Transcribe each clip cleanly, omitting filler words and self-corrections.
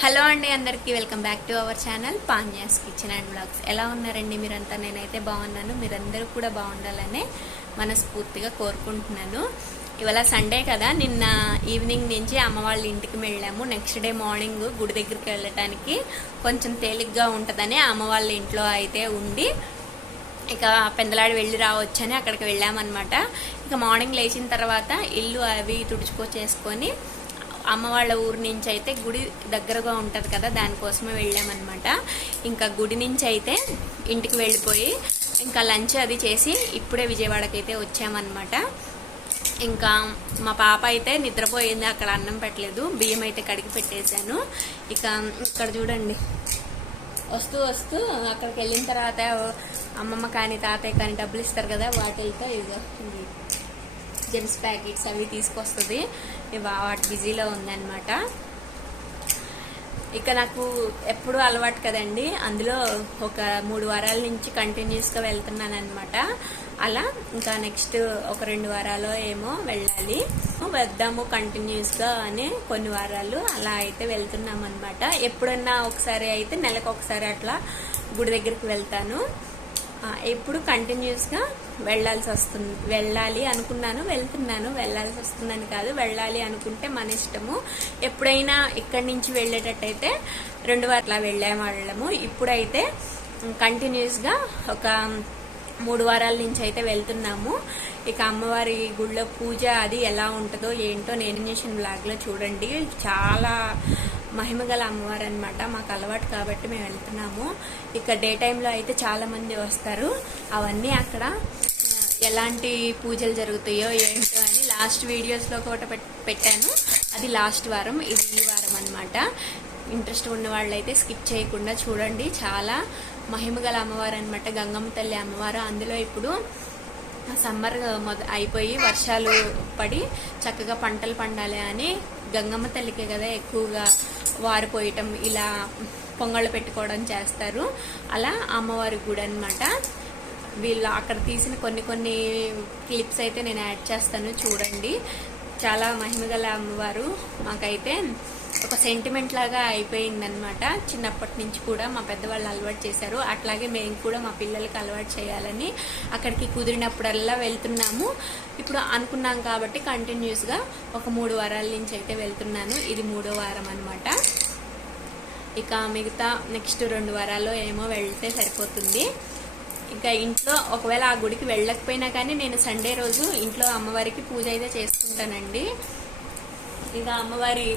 Hello అండి, అందరికీ welcome back to our channel Panya's kitchen and blogs. ఎలా ఉన్నారండి మీరంతా? నేనైతే బాగున్నాను. మీరందరూ కూడా బాగుండాలనే మనస్ఫూర్తిగా కోరుకుంటున్నాను. ఇవాళ సండే కదా, నిన్న ఈవినింగ్ నుంచి అమ్మ వాళ్ళ ఇంటికి వెళ్ళాము. నెక్స్ట్ డే మార్నింగ్ గుడి దగ్గరికి వెళ్ళటానికి కొంచెం తేలిగ్గా ఉంటుందని అమ్మ వాళ్ళ ఇంట్లో అయితే ఉండి ఇక పెందలాడి వెళ్ళి రావచ్చని అక్కడికి వెళ్ళామన్నమాట. ఇక మార్నింగ్ లేచిన తర్వాత ఇల్లు అవి తుడుచుకొచ్చేసుకొని అమ్మ వాళ్ళ ఊరి నుంచి అయితే గుడి దగ్గరగా ఉంటుంది కదా, దానికోసమే వెళ్ళామన్నమాట. ఇంకా గుడి నుంచి అయితే ఇంటికి వెళ్ళిపోయి ఇంకా లంచ్ అది చేసి ఇప్పుడే విజయవాడకి అయితే వచ్చామన్నమాట. ఇంకా మా పాప అయితే నిద్రపోయింది, అక్కడ అన్నం పెట్టలేదు, బియ్యం అయితే కడిగి పెట్టేశాను. ఇక ఇక్కడ చూడండి, వస్తూ వస్తూ అక్కడికి వెళ్ళిన తర్వాత అమ్మమ్మ కానీ తాతయ్య కానీ డబ్బులు ఇస్తారు కదా, వాటితో ఇదిగో జెమ్స్ ప్యాకెట్స్ అవి తీసుకొస్తుంది. వాటి బిజీలో ఉందన్నమాట. ఇక నాకు ఎప్పుడు అలవాటు కదండి, అందులో ఒక 3 వారాల నుంచి కంటిన్యూస్గా వెళ్తున్నాను అనమాట. అలా ఇంకా నెక్స్ట్ ఒక 2 వారాలు ఏమో వెళ్ళాలి, వద్దాము కంటిన్యూస్గా అని కొన్ని వారాలు అలా అయితే వెళ్తున్నాం అనమాట. ఎప్పుడన్నా ఒకసారి అయితే నెలకు ఒకసారి అట్లా గుడి దగ్గరికి వెళ్తాను. ఎప్పుడు కంటిన్యూస్గా వెళ్ళాలి అనుకున్నాను, వెళ్తున్నాను. వెళ్ళాల్సి వస్తుందని కాదు, వెళ్ళాలి అనుకుంటే మన ఇష్టము. ఎప్పుడైనా ఇక్కడి నుంచి వెళ్ళేటట్టయితే 2 వారాలు వెళ్ళేవాళ్ళము. ఇప్పుడైతే కంటిన్యూస్గా ఒక 3 వారాల నుంచి అయితే వెళ్తున్నాము. ఇక అమ్మవారి గుళ్ళో పూజ అది ఎలా ఉంటుందో ఏంటో నేనినేషన్ బ్లాగ్లో చూడండి. చాలా మహిమగల అమ్మవారు అనమాట. మాకు అలవాటు కాబట్టి మేము వెళ్తున్నాము. ఇక డే టైంలో అయితే చాలా మంది వస్తారు. అవన్నీ అక్కడ ఎలాంటి పూజలు జరుగుతాయో ఏంటో అని లాస్ట్ వీడియోస్లో కూడా పెట్టాను. అది లాస్ట్ వారం, ఇది ఈ వారం అనమాట. ఇంట్రెస్ట్ ఉన్న వాళ్ళైతే స్కిప్ చేయకుండా చూడండి. చాలా మహిమగల అమ్మవారు అనమాట, గంగమ్మ తల్లి అమ్మవారు. అందులో ఇప్పుడు సమ్మర్ అయిపోయి వర్షాలు పడి చక్కగా పంటలు పండాలి అని గంగమ్మ తల్లికే కదా ఎక్కువగా వారిపోయటం, ఇలా పొంగళ్ళు పెట్టుకోవడం చేస్తారు. అలా అమ్మవారి గుడి అనమాట. వీళ్ళు అక్కడ తీసిన కొన్ని క్లిప్స్ అయితే నేను యాడ్ చేస్తాను, చూడండి. చాలా మహిమగల అమ్మవారు. మాకైతే ఒక సెంటిమెంట్ లాగా అయిపోయిందనమాట. చిన్నప్పటి నుంచి కూడా మా పెద్దవాళ్ళు అలవాటు చేశారు, అట్లాగే మేము కూడా మా పిల్లలకి అలవాటు చేయాలని అక్కడికి కుదిరినప్పుడల్లా వెళ్తున్నాము. ఇప్పుడు అనుకున్నాం కాబట్టి కంటిన్యూస్గా ఒక 3 వారాల నుంచి అయితే వెళ్తున్నాను. ఇది 3వ వారం అనమాట. ఇక మిగతా నెక్స్ట్ 2 వారాల్లో ఏమో వెళ్తే సరిపోతుంది. ఇంకా ఇంట్లో ఒకవేళ ఆ గుడికి వెళ్ళకపోయినా కానీ నేను సండే రోజు ఇంట్లో అమ్మవారికి పూజ అయితే చేసుకుంటానండి. ఇక అమ్మవారి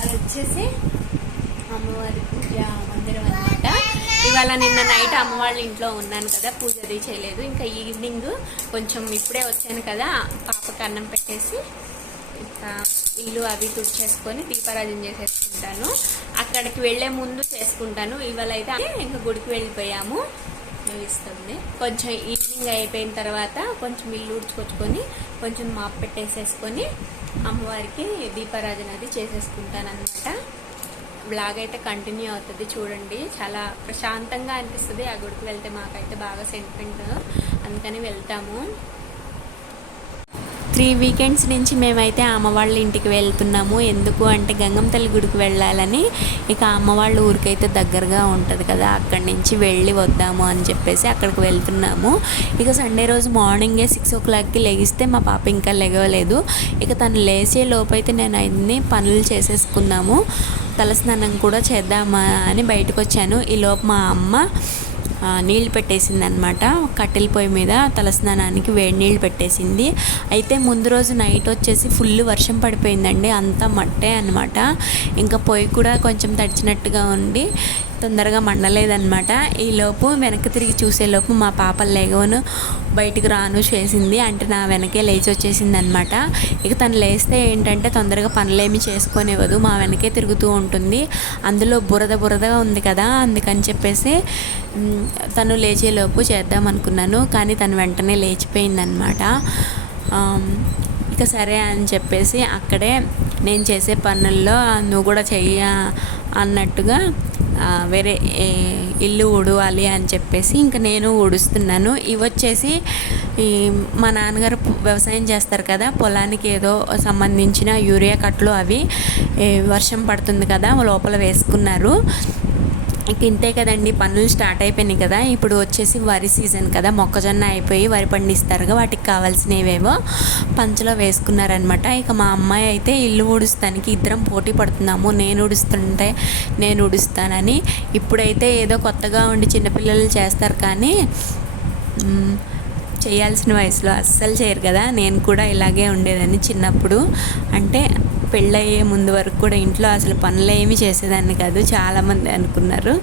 అది వచ్చేసి అమ్మవారి పూజ మందిరం అనమాట. ఇవాళ నిన్న నైట్ అమ్మ వాళ్ళ ఇంట్లో ఉన్నాను కదా, పూజ అది చేయలేదు. ఇంకా ఈవినింగ్ కొంచెం ఇప్పుడే వచ్చాను కదా, పాపకి అన్నం పెట్టేసి ఇంకా ఇల్లు అవి తుడిచేసుకొని దీపారాజన చేసేసుకుంటాను. అక్కడికి వెళ్లే ముందు చేసుకుంటాను. ఇవాళ అయితే ఇంకా గుడికి వెళ్ళిపోయాము, ఇస్తుంది. కొంచెం ఈవినింగ్ అయిపోయిన తర్వాత కొంచెం ఇల్లు ఉడ్చుకొచ్చుకొని కొంచెం మాప్ పెట్టేసేసుకొని అమ్మవారికి దీపారాజన అది చేసేసుకుంటాను అనమాట. బ్లాగ్ అయితే కంటిన్యూ అవుతుంది, చూడండి. చాలా ప్రశాంతంగా అనిపిస్తుంది ఆ గుడికి వెళ్తే. మాకైతే బాగా సెంటిమెంట్, అందుకని వెళ్తాము. 3 వీకెండ్స్ నుంచి మేమైతే అమ్మ వాళ్ళ ఇంటికి వెళ్తున్నాము. ఎందుకు అంటే గంగమ్మ తల్లి గుడికి వెళ్ళాలని. ఇక అమ్మ వాళ్ళ ఊరికైతే దగ్గరగా ఉంటుంది కదా, అక్కడి నుంచి వెళ్ళి వద్దాము అని చెప్పేసి అక్కడికి వెళ్తున్నాము. ఇక సండే రోజు మార్నింగే 6 o'clockకి లెగిస్తే మా పాప ఇంకా లెగవలేదు. ఇక తను లేచే లోపైతే నేను అన్ని పనులు చేసేసుకున్నాము. తలస్నానం కూడా చేద్దామా అని బయటకు వచ్చాను. ఈ లోపు మా అమ్మ నీళ్ళు పెట్టేసింది అనమాట. కట్టెల పొయ్యి మీద తలస్నానానికి వేడి నీళ్ళు పెట్టేసింది. అయితే ముందు రోజు నైట్ వచ్చేసి ఫుల్ వర్షం పడిపోయిందండి, అంతా మట్టే అనమాట. ఇంకా పొయ్యి కూడా కొంచెం తడిచినట్టుగా ఉండి తొందరగా మండలేదన్నమాట. ఈలోపు వెనక్కి తిరిగి చూసేలోపు మా పాప లేగవను బయటికి రాను చేసింది, అంటే నా వెనకే లేచి వచ్చేసింది అనమాట. ఇక తను లేస్తే ఏంటంటే తొందరగా పనులేమి చేసుకొనివ్వదు, మా వెనకే తిరుగుతూ ఉంటుంది. అందులో బురదగా ఉంది కదా, అందుకని చెప్పేసి తను లేచేలోపు చేద్దాం అనుకున్నాను, కానీ తను వెంటనే లేచిపోయిందనమాట. ఇక సరే అని చెప్పేసి అక్కడే నేను చేసే పనుల్లో నువ్వు కూడా చెయ్య అన్నట్టుగా వేరే ఇల్లు ఊడవాలి అని చెప్పేసి ఇంకా నేను ఊడుస్తున్నాను. ఇవి వచ్చేసి ఈ మా నాన్నగారు వ్యవసాయం చేస్తారు కదా, పొలానికి ఏదో సంబంధించిన యూరియా కట్టలు అవి వర్షం పడుతుంది కదా లోపల వేసుకున్నారు. ఇక ఇంతే కదండి, పనులు స్టార్ట్ అయిపోయినాయి కదా. ఇప్పుడు వచ్చేసి వరి సీజన్ కదా, మొక్కజొన్న అయిపోయి వరి పండిస్తారుగా, వాటికి కావాల్సినవేవో పంచలో వేసుకున్నారనమాట. ఇక మా అమ్మాయి అయితే ఇల్లు ఊడుస్తానికి ఇద్దరం పోటీ పడుతున్నాము, నేను ఊడుస్తుంటే నేను ఊడుస్తానని. ఇప్పుడైతే ఏదో కొత్తగా ఉండి చిన్నపిల్లలు చేస్తారు కానీ చేయాల్సిన వయసులో అస్సలు చేయరు కదా. నేను కూడా ఇలాగే ఉండేదాన్ని చిన్నప్పుడు, అంటే పెళ్ళయ్యే ముందు వరకు కూడా ఇంట్లో అసలు పనులు ఏమీ చేసేదాన్ని కాదు. చాలామంది అనుకున్నారు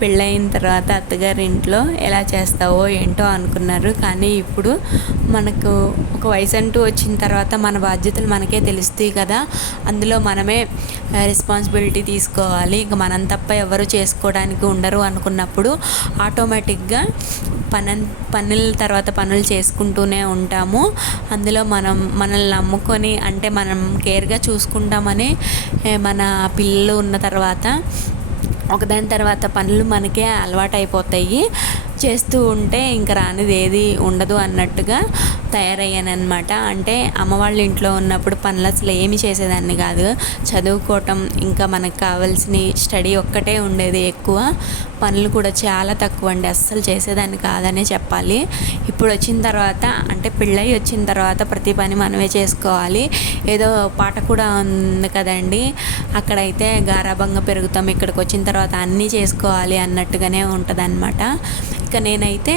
పెళ్ళయిన తర్వాత అత్తగారి ఇంట్లో ఎలా చేస్తావో ఏంటో అనుకున్నారు. కానీ ఇప్పుడు మనకు ఒక వయసు అంటూ వచ్చిన తర్వాత మన బాధ్యతలు మనకే తెలుస్తాయి కదా, అందులో మనమే రెస్పాన్సిబిలిటీ తీసుకోవాలి. ఇంకా మనం తప్ప ఎవరు చేసుకోవడానికి ఉండరు అనుకున్నప్పుడు ఆటోమేటిక్గా పనుల తర్వాత పనులు చేసుకుంటూనే ఉంటాము. అందులో మనల్ని నమ్ముకొని, అంటే మనం కేర్గా చూసుకుంటామని మన పిల్లలు ఉన్న తర్వాత ఒకదాని తర్వాత పనులు మనకే అలవాటు అయిపోతాయి. చేస్తూ ఉంటే ఇంకా రానిది ఏది ఉండదు అన్నట్టుగా తయారయ్యానమాట. అంటే అమ్మ వాళ్ళ ఇంట్లో ఉన్నప్పుడు పనులు అసలు ఏమి చేసేదాన్ని కాదు. చదువుకోవటం, ఇంకా మనకు కావాల్సిన స్టడీ ఒక్కటే ఉండేది ఎక్కువ. పనులు కూడా చాలా తక్కువ అండి, అస్సలు చేసేదాన్ని కాదనే చెప్పాలి. ఇప్పుడు వచ్చిన తర్వాత, అంటే పెళ్ళయి వచ్చిన తర్వాత ప్రతి పని మనమే చేసుకోవాలి. ఏదో పాట కూడా ఉంది కదండి, అక్కడైతే గారాబంగా పెరుగుతాం, ఇక్కడికి వచ్చిన తర్వాత అన్నీ చేసుకోవాలి అన్నట్టుగానే ఉంటుంది అన్నమాట. ఇక నేనైతే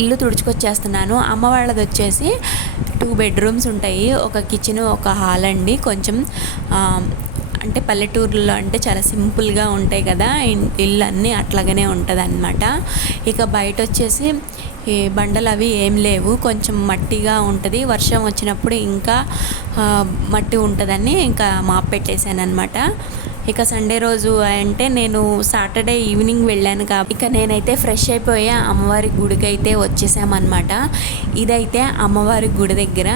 ఇల్లు తుడుచుకొచ్చేస్తున్నాను. అమ్మ వాళ్ళది వచ్చేసి 2 బెడ్రూమ్స్ ఉంటాయి, ఒక కిచెన్ ఒక హాల్ అండి. కొంచెం అంటే పల్లెటూరులో అంటే చాలా సింపుల్గా ఉంటాయి కదా ఇల్లు, అన్నీ అట్లాగనే ఉంటుంది అన్నమాట. ఇక బయట వచ్చేసి ఈ బండలు అవి ఏం లేవు, కొంచెం మట్టిగా ఉంటుంది. వర్షం వచ్చినప్పుడు ఇంకా మట్టి ఉంటుందని ఇంకా మాప్ పెట్టేశాను అనమాట. ఇక సండే రోజు అంటే నేను సాటర్డే ఈవినింగ్ వెళ్ళాను కాబట్టి ఇక నేనైతే ఫ్రెష్ అయిపోయి అమ్మవారి గుడికి అయితే వచ్చేసామన్నమాట. ఇదైతే అమ్మవారి గుడి దగ్గర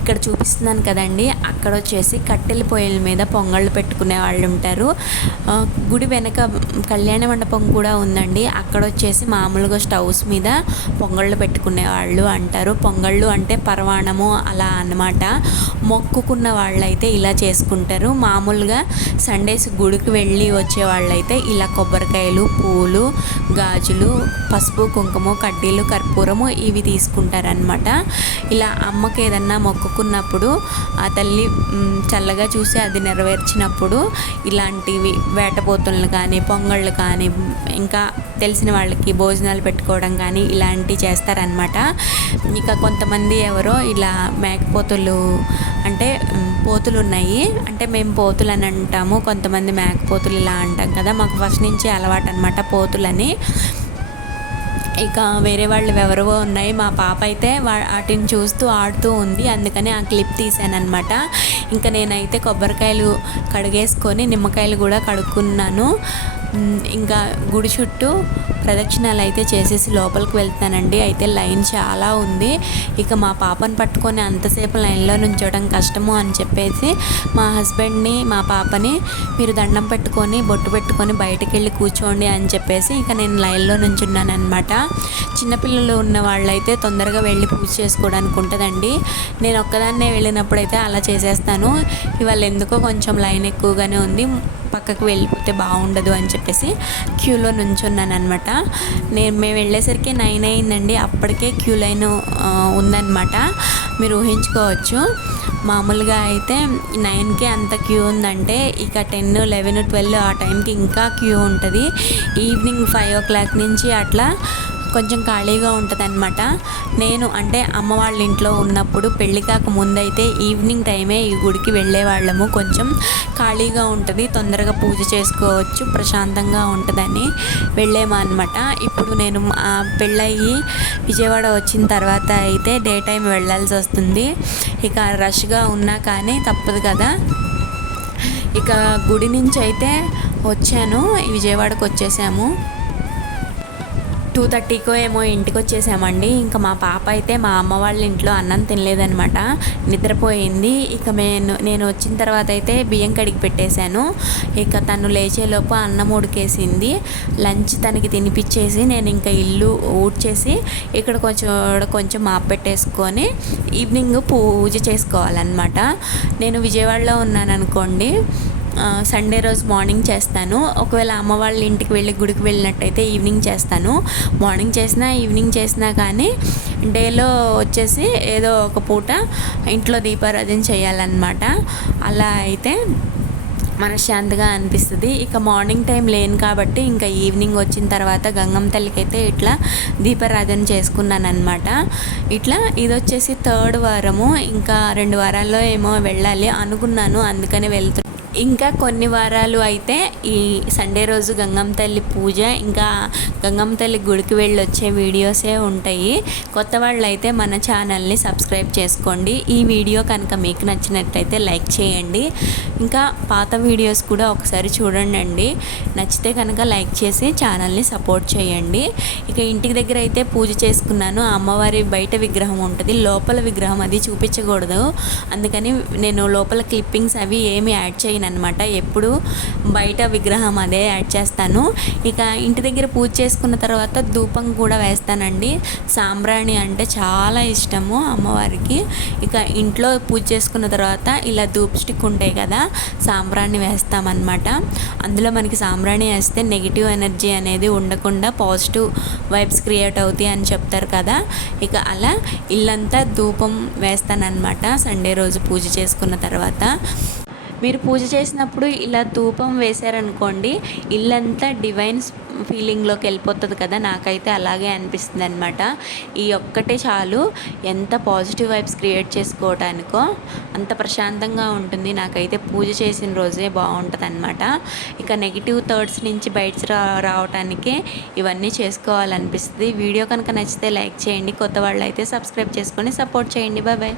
ఇక్కడ చూపిస్తున్నాను కదండి, అక్కడ వచ్చేసి కట్టెల పొయ్యిల మీద పొంగళ్ళు పెట్టుకునే వాళ్ళు ఉంటారు. గుడి వెనక కళ్యాణ మండపం కూడా ఉందండి, అక్కడ వచ్చేసి మామూలుగా స్టవ్స్ మీద పొంగళ్ళు పెట్టుకునే వాళ్ళు అంటారు. పొంగళ్ళు అంటే పరవాణము అలా అన్నమాట. మొక్కుకున్న వాళ్ళైతే ఇలా చేసుకుంటారు. మామూలుగా సండేస్ గుడికి వెళ్ళి వచ్చే వాళ్ళైతే ఇలా కొబ్బరికాయలు, పూలు, గాజులు, పసుపు, కుంకుమ, కడ్డీలు, కర్పూరము ఇవి తీసుకుంటారనమాట. ఇలా అమ్మకి ఏదన్నా మొక్కుకున్నప్పుడు ఆ తల్లి చల్లగా చూసి అది నెరవేర్చినప్పుడు ఇలాంటివి వేటపోతులను కానీ, పొంగళ్ళు కానీ, ఇంకా తెలిసిన వాళ్ళకి భోజనాలు పెట్టుకోవడం కానీ ఇలాంటివి చేస్తారనమాట. ఇక కొంతమంది ఎవరో ఇలా మేకపోతులు, అంటే పోతులు ఉన్నాయి, అంటే మేము పోతులు అని అంటాము, కొంతమంది మేకపోతులు ఇలా అంటాం కదా. మాకు ఫస్ట్ నుంచి అలవాటు అనమాట పోతులని. ఇక వేరే వాళ్ళు ఎవరివో ఉన్నాయి, మా పాప అయితే వాటిని చూస్తూ ఆడుతూ ఉంది, అందుకని ఆ క్లిప్ తీసాను అనమాట. ఇంకా నేనైతే కొబ్బరికాయలు కడిగేసుకొని నిమ్మకాయలు కూడా కడుక్కున్నాను. ఇంకా గుడి చుట్టూ ప్రదక్షిణాలు అయితే చేసేసి లోపలికి వెళ్తానండి. అయితే లైన్ చాలా ఉంది, ఇక మా పాపను పట్టుకొని అంతసేపు లైన్లో నుంచోవడం కష్టము అని చెప్పేసి మా హస్బెండ్ని, మా పాపని మీరు దండం పెట్టుకొని బొట్టు పెట్టుకొని బయటకు వెళ్ళి కూర్చోండి అని చెప్పేసి ఇక నేను లైన్లో నుంచున్నాను అనమాట. చిన్నపిల్లలు ఉన్న వాళ్ళైతే తొందరగా వెళ్ళి పూజ చేసుకోవడానికి ఉంటుందండి. నేను ఒక్కదాన్నే వెళ్ళినప్పుడైతే అలా చేసేస్తాను. ఇవాళ ఎందుకో కొంచెం లైన్ ఎక్కువగానే ఉంది, పక్కకు వెళ్ళిపోతే బాగుండదు అని చెప్పేసి క్యూలో నుంచున్నాను అనమాట. మేము వెళ్ళేసరికి 9 అయిందండి, అప్పటికే క్యూ లైన్ ఉందన్నమాట. మీరు ఊహించుకోవచ్చు. మామూలుగా అయితే 9కే అంత క్యూ ఉందంటే ఇక 10, 11, 12 ఆ టైంకి ఇంకా క్యూ ఉంటుంది. ఈవినింగ్ 5 o'clock నుంచి అట్లా కొంచెం ఖాళీగా ఉంటుంది అనమాట. నేను అంటే అమ్మ వాళ్ళ ఇంట్లో ఉన్నప్పుడు పెళ్ళి కాక ముందైతే ఈవినింగ్ టైమే ఈ గుడికి వెళ్ళేవాళ్ళము. కొంచెం ఖాళీగా ఉంటుంది, తొందరగా పూజ చేసుకోవచ్చు, ప్రశాంతంగా ఉంటుందని వెళ్ళేమా అనమాట. ఇప్పుడు నేను పెళ్ళయ్యి విజయవాడ వచ్చిన తర్వాత అయితే డే టైం వెళ్ళాల్సి వస్తుంది. ఇక రష్గా ఉన్నా కానీ తప్పదు కదా. ఇక గుడి నుంచి అయితే వచ్చాను, విజయవాడకు వచ్చేసాము. 2:30కో ఏమో ఇంటికి వచ్చేసామండి. ఇంకా మా పాప అయితే మా అమ్మ వాళ్ళ ఇంట్లో అన్నం తినలేదనమాట, నిద్రపోయింది. ఇక నేను వచ్చిన తర్వాత అయితే బియ్యం కడిగి పెట్టేశాను. ఇక తను లేచేలోపు అన్నం ఉడికేసింది. లంచ్ తనకి తినిపించేసి నేను ఇంకా ఇల్లు ఊడ్చేసి ఇక్కడ కొంచెం మాప్ పెట్టేసుకొని ఈవినింగ్ పూజ చేసుకోవాలన్నమాట. నేను విజయవాడలో ఉన్నాను అనుకోండి, సండే రోజు మార్నింగ్ చేస్తాను. ఒకవేళ అమ్మ వాళ్ళ ఇంటికి వెళ్ళి గుడికి వెళ్ళినట్టయితే ఈవినింగ్ చేస్తాను. మార్నింగ్ చేసినా ఈవినింగ్ చేసినా కానీ డేలో వచ్చేసి ఏదో ఒక పూట ఇంట్లో దీపారాధన చేయాలన్నమాట. అలా అయితే మనశ్శాంతిగా అనిపిస్తుంది. ఇక మార్నింగ్ టైం లేను కాబట్టి ఇంకా ఈవినింగ్ వచ్చిన తర్వాత గంగమ్మ తల్లికి అయితే ఇట్లా దీపారాధన చేసుకున్నాను అనమాట. ఇట్లా ఇది వచ్చేసి 3rd వారము. ఇంకా 2 వారాల్లో ఏమో వెళ్ళాలి అనుకున్నాను, అందుకని వెళ్తున్నాను. ఇంకా కొన్ని వారాలు అయితే ఈ సండే రోజు గంగమ్మ తల్లి పూజ, ఇంకా గంగమ్మ తల్లి గుడికి వెళ్ళి వచ్చే వీడియోసే ఉంటాయి. కొత్త వాళ్ళు అయితే మన ఛానల్ని సబ్స్క్రైబ్ చేసుకోండి. ఈ వీడియో కనుక మీకు నచ్చినట్టయితే లైక్ చేయండి. ఇంకా పాత వీడియోస్ కూడా ఒకసారి చూడండి. నచ్చితే కనుక లైక్ చేసి ఛానల్ని సపోర్ట్ చేయండి. ఇక ఇంటికి దగ్గర అయితే పూజ చేసుకున్నాను. అమ్మవారి బయట విగ్రహం ఉంటుంది, లోపల విగ్రహం అది చూపించకూడదు, అందుకని నేను లోపల క్లిప్పింగ్స్ అవి ఏమి యాడ్ చేయను అనమాట. ఎప్పుడు బయట విగ్రహం అదే యాడ్ చేస్తాను. ఇక ఇంటి దగ్గర పూజ చేసుకున్న తర్వాత ధూపం కూడా వేస్తానండి. సాంబ్రాణి అంటే చాలా ఇష్టము అమ్మవారికి. ఇక ఇంట్లో పూజ చేసుకున్న తర్వాత ఇలా ధూప్ స్టిక్ ఉంటాయి కదా, సాంబ్రాణి వేస్తామన్నమాట. అందులో మనకి సాంబ్రాణి వేస్తే నెగిటివ్ ఎనర్జీ అనేది ఉండకుండా పాజిటివ్ వైబ్స్ క్రియేట్ అవుతాయి అని చెప్తారు కదా. ఇక అలా ఇల్లంతా ధూపం వేస్తానన్నమాట సండే రోజు పూజ చేసుకున్న తర్వాత. మీరు పూజ చేసినప్పుడు ఇలా ధూపం వేశారనుకోండి, ఇల్లంతా డివైన్ ఫీలింగ్లోకి వెళ్ళిపోతుంది కదా. నాకైతే అలాగే అనిపిస్తుంది అనమాట. ఈ ఒక్కటే చాలు ఎంత పాజిటివ్ వైబ్స్ క్రియేట్ చేసుకోవటానికో అంత ప్రశాంతంగా ఉంటుంది. నాకైతే పూజ చేసిన రోజే బాగుంటుంది అనమాట. ఇక నెగిటివ్ థాట్స్ నుంచి బయట రావటానికి ఇవన్నీ చేసుకోవాలనిపిస్తుంది. వీడియో కనుక నచ్చితే లైక్ చేయండి, కొత్త వాళ్ళు అయితే సబ్స్క్రైబ్ చేసుకొని సపోర్ట్ చేయండి. Bye bye.